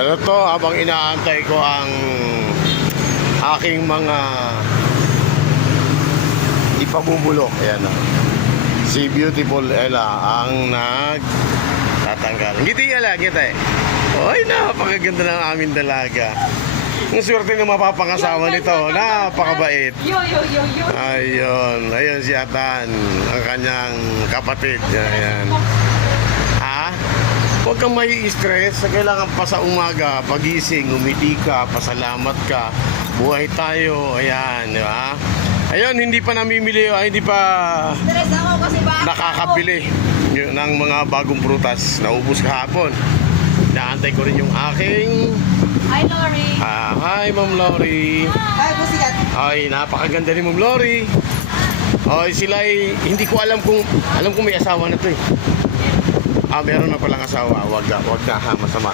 Ano to, habang inaantay ko ang aking mga ipabubulok. Ayan o. Si Beautiful Ella ang nagtatanggal. Ngiti Ella, ngiti. Oy, napakaganda ng aming dalaga. Ang swerte ng mapapangasawa nito. Napakabait. Ayun si Atan, ang kanyang kapatid. Ayan. Ha? Huwag kang may stress. Kailangan pa sa umaga, pagising, umiti ka, pasalamat ka. Buhay tayo. Ayan, di ba? Ayun, hindi pa namimili, hindi pa Stress ako kasi baka nakakabili ng mga bagong prutas. Naubos kahapon. Naantay ko rin yung aking Hi, Lori. hi, Ma'am Lori. Hi, Pusikat. Ay, napakaganda ni Ma'am Lori. Ay, sila ay, hindi ko alam kung may asawa na to eh. Meron na palang asawa. Wag na ha, masama.